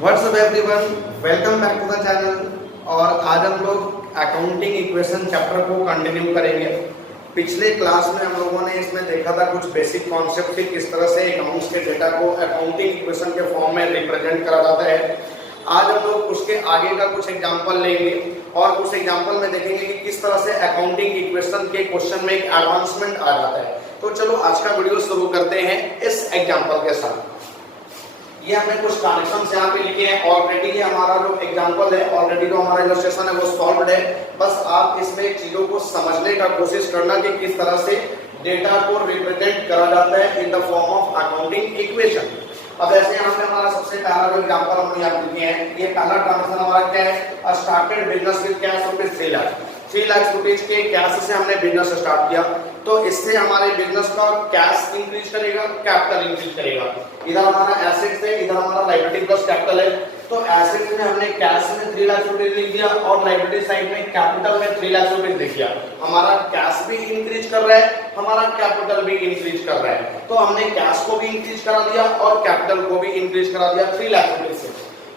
WhatsApp everyone, welcome back to the channel. और आज हम लोग अकाउंटिंग इक्वेशन चैप्टर को कंटिन्यू करेंगे। पिछले क्लास में हम लोगों ने इसमें देखा था कुछ बेसिक कॉन्सेप्ट कि किस तरह से अकाउंट्स के डेटा को अकाउंटिंग इक्वेशन के फॉर्म में रिप्रेजेंट करा जाता है। आज हम लोग उसके आगे का कुछ एग्जांपल लेंगे और उस एग्जांपल में देखेंगे कि किस तरह से अकाउंटिंग इक्वेशन के क्वेश्चन में एक एडवांसमेंट आ जाता है। तो चलो आज का वीडियो शुरू करते हैं इस एग्जांपल के साथ। ये हमने कुछ कनेक्शंस यहाँ पे लिखे हैं। ऑलरेडी ये हमारा जो एग्जांपल है, ऑलरेडी जो हमारा इलस्ट्रेशन है वो सॉल्व्ड है। बस आप इसमें चीजों को समझने का कोशिश करना कि किस तरह से डेटा को रिप्रेजेंट करा जाता है in the form of accounting equation. अब ऐसे यहाँ पे हमारा सबसे पहला जो एग्जांपल हमने यहाँ लिखे हैं, ये पहला ट्रांजेक्शन हमारा क्या है, started business with cash rupees 3 lakh rupees के कैश से हमने बिजनेस स्टार्ट किया। तो इससे हमारे बिजनेस का कैश इंक्रीज करेगा, कैपिटल इंक्रीज करेगा। इधर हमारा एसेट्स है, इधर हमारा लायबिलिटी प्लस कैपिटल है। तो एसेट्स में हमने कैश में 3 लाख रुपए लिख दिया और लायबिलिटी साइड में कैपिटल में 3 लाख रुपए लिख दिया। हमारा कैश भी इंक्रीज कर रहा है, हमारा कैपिटल भी इंक्रीज कर रहा है। तो हमने कैश को भी इंक्रीज करा दिया और कैपिटल को भी इंक्रीज करा दिया 3 लाख रुपए से।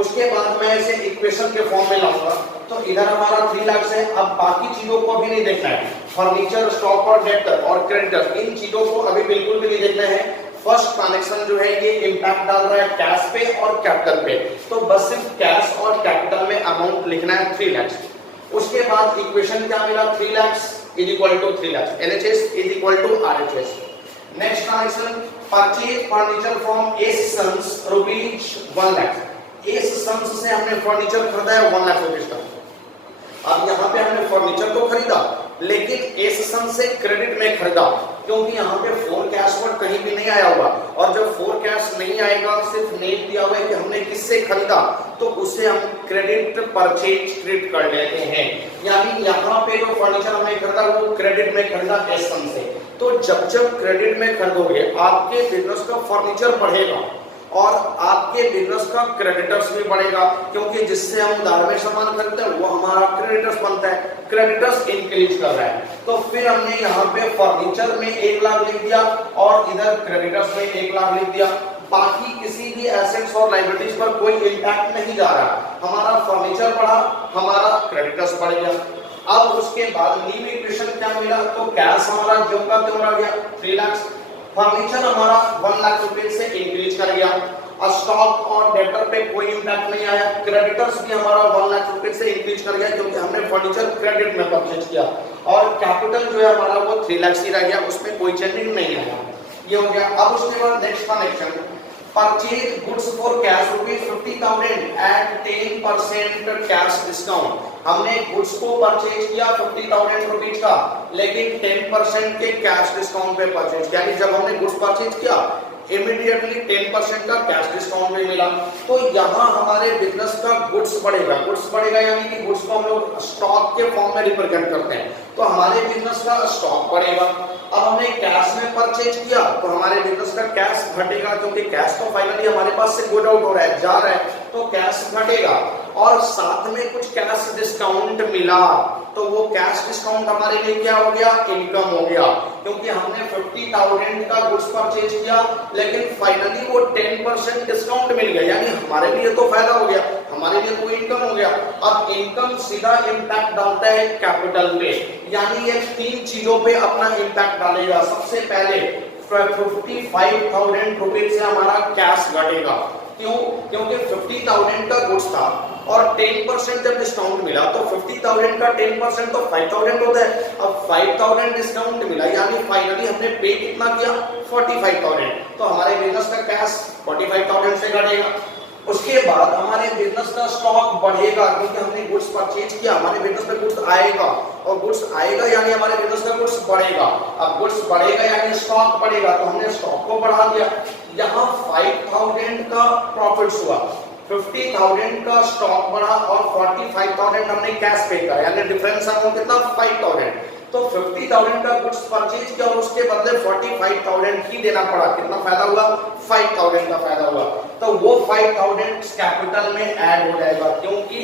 उसके बाद मैं इसे इक्वेशन के फॉर्म में लाऊंगा। तो इधर हमारा 3 लाख से अब बाकी चीजों को भी नहीं देखना है। फर्नीचर, स्टॉक और डेब्टर और क्रेडिटर, इन चीजों को अभी बिल्कुल भी नहीं देखना है। फर्स्ट ट्रांजैक्शन जो है ये इंपैक्ट डाल रहा है कैश पे और कैपिटल पे। तो बस सिर्फ कैश और कैपिटल में अमाउंट लिखना है 3 लाख। उसके बाद इक्वेशन क्या मिला, 3 lakh is equal to 3 lakh, LHS is equal to RHS. Next transaction, purchase furniture from S sons rupees 1 lakh. S sons से हमने फर्नीचर खरीदा है 1 लाख रुपीज का। अब यहाँ पे हमने फर्नीचर तो खरीदा लेकिन एस सम से क्रेडिट में खरीदा, क्योंकि यहाँ पे फोर कैश वर्ड कहीं भी नहीं आया हुआ। और जब फोर कैश नहीं आएगा, सिर्फ नेम दिया हुआ है कि हमने किससे खरीदा, तो उसे हम क्रेडिट परचेज क्रेडिट कर लेते हैं। यानी यहाँ पे जो फर्नीचर हमने खरीदा वो क्रेडिट में खरीदा एस सम से। तो जब जब क्रेडिट में खरीदोगे आपके बिजनेस का फर्नीचर बढ़ेगा और आपके बिजनेस का क्रेडिटर्स भी बढ़ेगा, क्योंकि जिससे हम उधार में सामान खरीदते हैं वो हमारा क्रेडिटर्स बनता है। क्रेडिटर्स इंक्रीज कर रहा है। तो फिर हमने यहाँ पे फर्नीचर में 1 लाख लिख दिया और इधर क्रेडिटर्स में 1 लाख लिख दिया। बाकी किसी भी एसेट्स और लायबिलिटीज पर कोई इंपैक्ट नहीं जा रहा। हमारा फर्नीचर बढ़ा, हमारा क्रेडिटर्स बढ़ गया। अब उसके बाद न्यू इक्वेशन क्या मिला, तो कैश हमारा जो का क्यों रह गया 3 लाख, फर्नीचर हमारा 1 लाख रुपए से इंक्रीज कर गया। स्टॉक और डेटर पे कोई इंपैक्ट नहीं आया। क्रेडिटर्स भी हमारा 1 लाख रुपए से इंक्रीज कर गया, क्योंकि हमने फर्नीचर क्रेडिट में परचेज किया। और कैपिटल जो है हमारा वो 3 लाख ही रह गया, उसमें कोई चेंजिंग नहीं आया। ये हो गया। अब उसके बाद next connection, purchase goods for cash rupees 50,000 at 10% cash discount. हमने गुड्स को परचेज किया 50,000 रुपीज का, लेकिन 10% के कैश डिस्काउंट पे परचेज किया। यानी जब हमने गुड्स परचेज किया इमीडिएटली 10% का कैश डिस्काउंट भी मिला। तो यहाँ हमारे बिजनेस का गुड्स बढ़ेगा। गुड्स बढ़ेगा यानी कि गुड्स को हम लोग स्टॉक के फॉर्म में रिप्रेजेंट करते हैं। तो हमारे बिजनेस का स्टॉक बढ़ेगा। अब हमने कैश में परचेज किया तो हमारे बिजनेस का कैश घटेगा, क्योंकि कैश तो फाइनली हमारे पास से गुड आउट हो रहा है, जा रहा है, तो कैश घटेगा। और साथ में कुछ कैश डिस्काउंट मिला, तो वो कैश डिस्काउंट हमारे लिए क्या हो गया, इनकम हो गया। क्योंकि हमने 50,000 का गुड्स परचेज किया लेकिन फाइनली वो 10% डिस्काउंट मिल गया, यानी हमारे लिए तो फायदा हो गया, हमारे लिए कोई इनकम हो गया। अब इनकम सीधा इंपैक्ट डालता है कैपिटल पे, यानी ये 3 चीजों पे अपना इंपैक्ट डालेगा। सबसे पहले 55,000 रुपए से हमारा कैश घटेगा। क्यों? क्योंकि 50,000 का गुड्स था और 10% जब डिस्काउंट मिला तो 50,000 का 10% तो 5,000 होता है। अब 5,000 डिस्काउंट मिला, यानी फाइनली हमने पे कितना किया 45,000। तो हमारे बिजनेस का कैश 45,000 से घटेगा। उसके बाद हमारे बिजनेस का स्टॉक बढ़ेगा, क्योंकि हमने गुड्स परचेज किया, हमारे बिजनेस में गुड्स आएगा और गुड्स आएगा यानी हमारे बिजनेस का गुड्स बढ़ेगा। अब गुड्स बढ़ेगा यानी स्टॉक बढ़ेगा, तो हमने स्टॉक को बढ़ा दिया। यहाँ 5,000 का प्रॉफिट्स हुआ, 50,000 का स्टॉक बढ़ा और 45,000 हमने कैश पे करा, यानी डिफरेंस अमाउंट कितना 5,000। तो 50,000 का गुड्स परचेज किया और उसके बदले 45,000 ही देना पड़ा। कितना फायदा हुआ, 5,000 का फायदा हुआ। तो वो 5000 कैपिटल में ऐड हो जाएगा, क्योंकि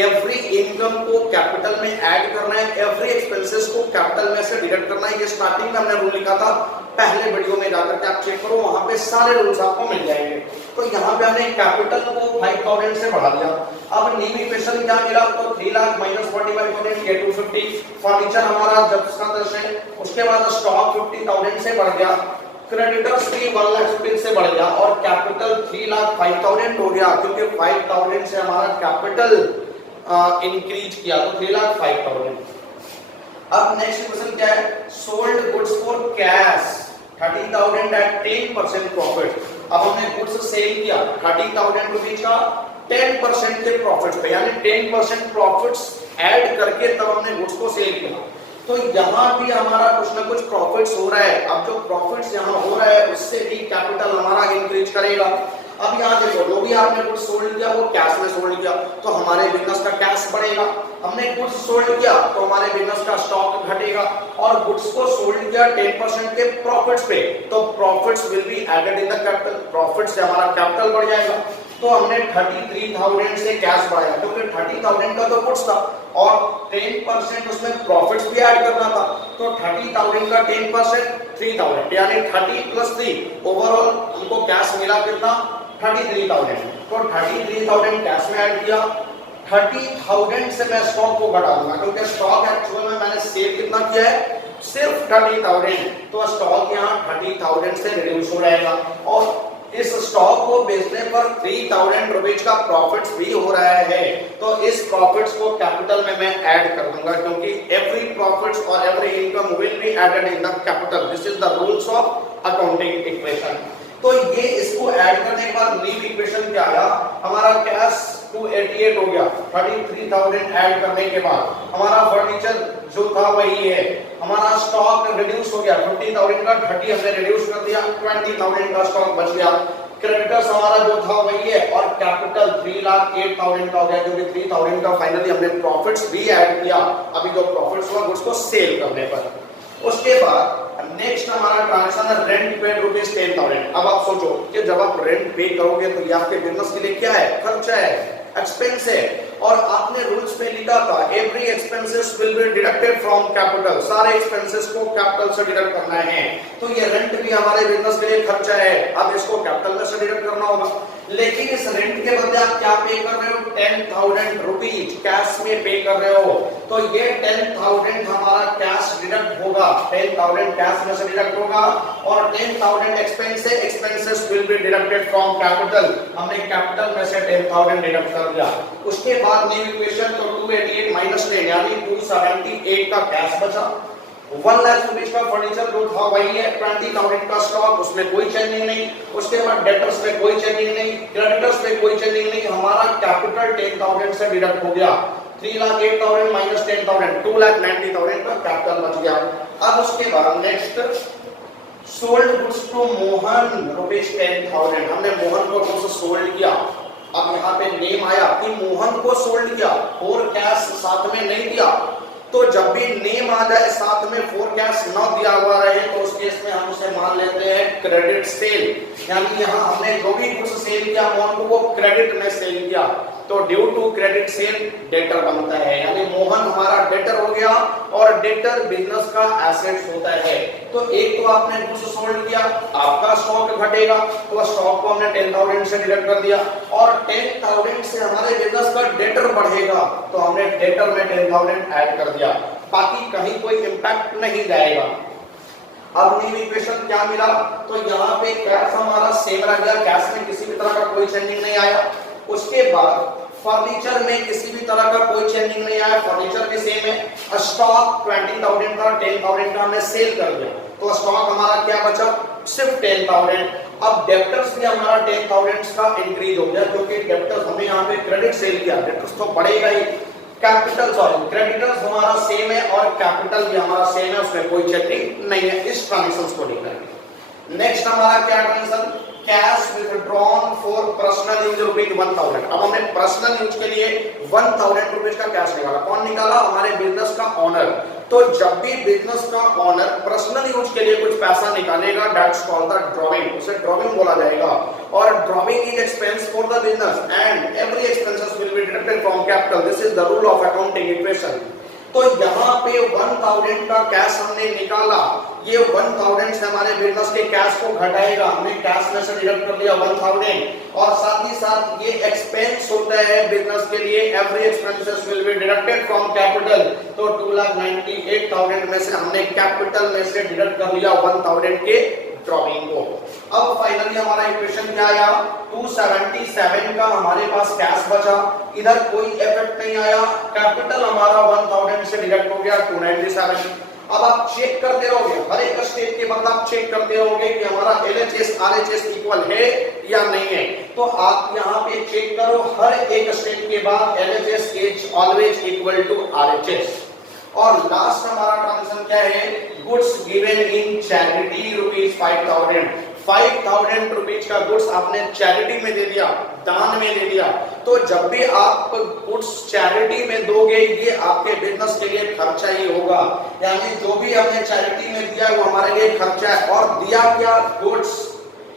एवरी इनकम को कैपिटल में ऐड करना है, एवरी एक्सपेंसेस को कैपिटल में से डिडक्ट करना है। ये स्टार्टिंग में हमने रूल लिखा था, पहले वीडियो में जाकर के आप चेक करो, वहां पे सारे रूल्स आपको मिल जाएंगे। तो यहाँ पे हमने कैपिटल को 5000 से बढ़ा दिया। अब न्यू इक्वेशन क्या मिला आपको, 3 लाख माइनस 45,000 ये 250। फर्नीचर हमारा 10 है, उसके बाद स्टॉक 50,000 से बढ़ गया, क्रेडिटर्स भी 1,50,000 से बढ़ गया और कैपिटल 3 लाख 5,000 हो गया, क्योंकि 5,000 से हमारा कैपिटल इंक्रीज किया, तो 3 लाख 5,000। अब नेक्स्ट क्वेश्चन क्या है, sold goods for cash 30,000 at 10% profit. अब हमने गुड्स सेल किया 30,000 रुपीज का 10% के प्रॉफिट पे, यानी 10% प्रॉफिट्स ऐड करके तब हमने गुड्स को सेल किया। तो यहाँ भी हमारा कुछ ना कुछ प्रॉफिट्स हो रहा है। अब जो प्रॉफिट्स यहाँ हो रहा है उससे भी कैपिटल हमारा इंक्रीज करेगा। अब यहाँ देखो, जो भी आपने गुड्स सोल्ड किया वो कैश में सोल्ड किया, तो हमारे बिजनेस का कैश बढ़ेगा। हमने गुड्स सोल्ड किया तो हमारे बिजनेस का स्टॉक घटेगा, और गुड्स को सोल्ड किया 10% के प्रॉफिट्स पे, तो profits will be added in the capital, profit से हमारा कैपिटल बढ़ जाएगा। तो हमने 33,000 से कैश बढ़ाया, क्योंकि 30,000 का तो गुड्स था और 10% उसमें प्रॉफिट्स भी ऐड करना था, तो 30,000 का 10% 3,000, यानी 30 प्लस 3 ओवरऑल हमको कैश मिला कितना, 33,000। तो 33,000 कैश में ऐड किया, 30,000 से मैं स्टॉक को घटा दूंगा, क्योंकि स्टॉक एक्चुअल में मैंने सेल कितना किया है, सिर्फ 30,000, तो स्टॉक यहाँ 30,000 से रिड्यूस हो जाएगा। और इस स्टॉक को बेचने पर 3,000 रुपीज का प्रॉफिट्स भी हो रहा है, तो इस प्रॉफिट्स को कैपिटल में मैं ऐड कर दूंगा, क्योंकि एवरी प्रॉफिट्स और every income will be added in the capital. This is the rules of accounting equation. तो ये इसको ऐड करने के बाद न्यू इक्वेशन क्या आया, हमारा कैश 288 हो गया, 33,000 ऐड करने के बाद हमारा फर्नीचर जो था वही है, हमारा स्टॉक रिड्यूस हो गया, 50,000 का 30 हमने रिड्यूस कर दिया, 20,000 का स्टॉक बच गया। क्रेडिटर्स हमारा जो था वही है, और कैपिटल 3,08,000 का हो गया, क्योंकि 3,000 का फाइनली हमने प्रॉफिट्स भी ऐड किया, अभी जो प्रॉफिट्स हुआ उसको सेल करने पर। उसके बाद नेक्स्ट हमारा ट्रांजैक्शन है रेंट पेड रुपीज 10,000। अब आप सोचो कि जब आप रेंट पे करोगे तो ये आपके बिजनेस के लिए क्या है, खर्चा है, एक्सपेंस है, और आपने रूल्स में लिखा था every expenses will be deducted from capital, सारे एक्सपेंसेस को कैपिटल से डिडक्ट करना है। तो ये रेंट भी हमारे बिजनेस के लिए खर्चा है, अब इसको कैपिटल में से डिडक्ट करना होगा। लेकिन इस रेंट के बदले आप क्या पे कर रहे हो, 10,000 रुपीज कैश में पे कर रहे हो, तो ये 10,000 हमारा कैश डिडक्ट होगा, 10,000 कैश में से डिडक्ट होगा, और 10,000 एक्सपेंस है, expenses will be deducted from capital, हमने कैपिटल में से 10,000 डिडक्ट कर दिया। उसके बाद न्यू इक्वेशन, तो 288 माइनस 10 यानी 278 का कैश बचा, 1 लाख रुपीज का फर्नीचर जो था वही है, 20,000 का स्टॉक, उसमें कोई चेंजिंग नहीं। उसके बाद डेटर्स में कोई चेंजिंग नहीं, क्रेडिटर्स में कोई चेंजिंग नहीं, हमारा कैपिटल 10,000 से डिडक्ट हो गया, 3,08,000 माइनस 10,000, 2,90,000 का कैपिटल बच गया। अब उसके बाद next sold goods to Mohan rupees 10,000, हमने मोहन को गुड्स सोल्ड किया। अब यहाँ पे नेम आया कि मोहन को सोल्ड किया, और कैश साथ में नहीं दिया, तो जब भी नेम आ जाए साथ में फोरकास्ट न दिया हुआ रहे तो उस केस में हम उसे मान लेते हैं क्रेडिट सेल, यानी यहाँ हमने जो भी कुछ सेल किया मोहन को वो क्रेडिट में सेल किया, तो due to credit sale debtor बनता है, यानी मोहन हमारा डेटर हो गया और डेटर बिजनेस का एसेट्स होता है। तो एक तो आपने कुछ सोल्ड किया, आपका स्टॉक घटेगा, तो स्टॉक को हमने 10,000 से डिडक्ट कर दिया, और 10,000 से हमारे बिजनेस का डेटर बढ़ेगा, तो हमने डेटर में 10,000 ऐड कर दिया, बाकी कहीं कोई इंपैक्ट नहीं जाएगा। अब न्यू इक्वेशन क्या मिला, तो यहाँ पे कैश हमारा सेम रह गया, कैश में किसी भी तरह का कोई चेंजिंग नहीं आया। उसके बाद फर्नीचर में किसी भी तरह का कोई चेंजिंग नहीं आया, फर्नीचर भी सेम है। स्टॉक 20,000 का 10,000 का हमने सेल कर दिया, तो स्टॉक हमारा क्या बचा, सिर्फ 10,000। अब डेप्टर्स भी हमारा 10,000 का इंक्रीज हो गया, क्योंकि डेप्टर्स हमने यहाँ पे क्रेडिट सेल किया, डेप्टर्स तो बढ़ेगा ही। कैपिटल सॉरी क्रेडिटर्स हमारा सेम है और कैपिटल भी हमारा सेम है, उसमें कोई चेंजिंग नहीं है। इस ट्रांजैक्शंस को लेकर नेक्स्ट हमारा क्या transaction, cash withdrawn for personal use rupees 1000। अब हमने पर्सनल यूज के लिए 1000 रुपीज का कैश निकाला। कौन निकाला? हमारे बिजनेस का ओनर। तो जब भी बिजनेस का ओनर पर्सनल यूज के लिए कुछ पैसा निकालेगा, दैट्स कॉल्ड द ड्रॉइंग, उसे ड्रॉइंग बोला जाएगा। और drawing is expense for the business and every expenses will be deducted from capital. This is the rule of accounting equation. तो यहाँ पे 1000 का कैश हमने निकाला, ये 1000 से हमारे बिजनेस के कैश को घटाएगा। हमने कैश में से डिडक्ट कर लिया 1000 और साथ ही साथ ये एक्सपेंस होता है बिजनेस के लिए, every expenses will be deducted from capital. तो 2,98,000 में से हमने कैपिटल में से डिडक्ट कर लिया 1000 के ड्रॉइंग को। अब फाइनली हमारा इक्वेशन क्या आया? 277 का हमारे पास कैश बचा, इधर कोई इफेक्ट नहीं आया, कैपिटल हमारा 1000 से डिडक्ट हो गया 297। अब आप चेक करते रहोगे, हर एक स्टेप के बाद आप चेक करते रहोगे कि हमारा LHS RHS इक्वल है या नहीं है। तो आप यहाँ पे चेक करो, हर एक स्टेप के बाद LHS is always equal to RHS। और लास्ट हमारा ट्रांजेक्शन क्या है? Goods given in charity rupees 5000 rupees का गुड्स आपने चैरिटी में दे दिया, दान में दे दिया। तो जब भी आप गुड्स चैरिटी में दोगे, ये आपके बिजनेस के लिए खर्चा ही होगा, यानी जो भी हमने चैरिटी में दिया वो हमारे लिए खर्चा है। और दिया क्या? गुड्स।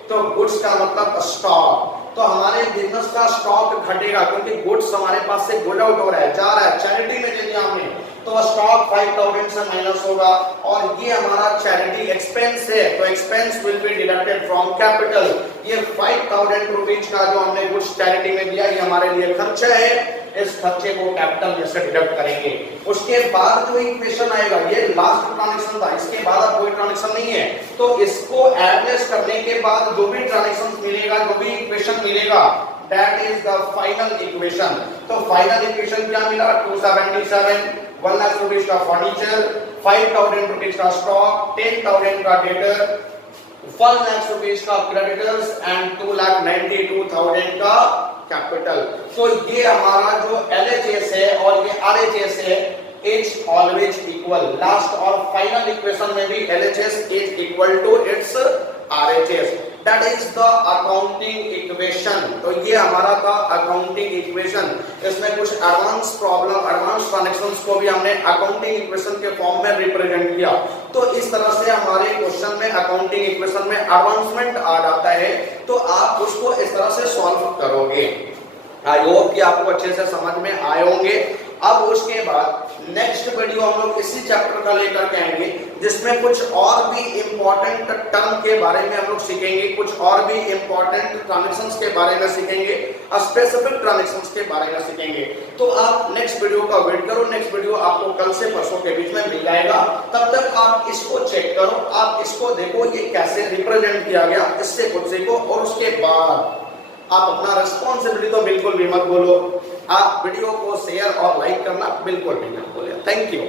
तो गुड्स का मतलब स्टॉक। तो हमारे बिजनेस का स्टॉक घटेगा क्योंकि गुड्स हमारे पास से गुड आउट हो रहा है, जा रहा है, चैरिटी में दे दिया हमने, तो स्टॉक 5000 से माइनस होगा। और ये हमारा चैरिटी एक्सपेंस है, तो expense will be deducted from capital. ये 5000 रुपीज का जो हमने गुड्स चैरिटी में दिया, ये हमारे लिए खर्चा है, इस खर्चे को कैपिटल में से डिडक्ट करेंगे। उसके बाद जो इक्वेशन आएगा, ये लास्ट ट्रांजेक्शन था, इसके बाद अब कोई ट्रांजेक्शन नहीं है, तो इसको एडजस्ट करने के बाद जो भी ट्रांजेक्शन मिलेगा, जो भी इक्वेशन मिलेगा, that is the final equation। तो फाइनल इक्वेशन क्या मिला? 277, 1 लाख रुपीज का फर्नीचर, 5000 रुपीज का स्टॉक, 10,000 का डेटर, 1 लाख रुपीज का क्रेडिटर्स एंड 2,92,000 का कैपिटल। तो ये हमारा जो LHS है और ये RHS है, इज ऑलवेज इक्वल। लास्ट और फाइनल इक्वेशन में भी LHS is equal to its RHS। That is the accounting equation। तो ये हमारा था अकाउंटिंग इक्वेशन। इसमें कुछ एडवांस प्रॉब्लम, एडवांस ट्रांजैक्शंस को भी हमने अकाउंटिंग इक्वेशन के फॉर्म में रिप्रेजेंट किया। तो इस तरह से हमारे क्वेश्चन में अकाउंटिंग इक्वेशन में एडवांसमेंट आ जाता है, तो आप उसको इस तरह से सॉल्व करोगे। आई होप कि आपको अच्छे से समझ में आए होंगे। अब उसके बाद नेक्स्ट वीडियो हम लोग इसी चैप्टर का लेकर के आएंगे, जिसमें कुछ और भी इंपॉर्टेंट टर्म के बारे में हम लोग सीखेंगे, कुछ और भी इंपॉर्टेंट ट्रांजैक्शंस के बारे में सीखेंगे, स्पेसिफिक ट्रांजैक्शंस के बारे में सीखेंगे। तो आप नेक्स्ट वीडियो का वेट करो, नेक्स्ट वीडियो आपको कल से परसों के बीच में मिल जाएगा। तब तक आप इसको चेक करो, आप इसको देखो ये कैसे रिप्रेजेंट किया गया, इससे कुछ सीखो। और उसके बाद आप अपना रिस्पॉन्सिबिलिटी तो बिल्कुल भी मत बोलो, आप वीडियो को शेयर और लाइक करना बिल्कुल भी मत भूलिए। Thank you.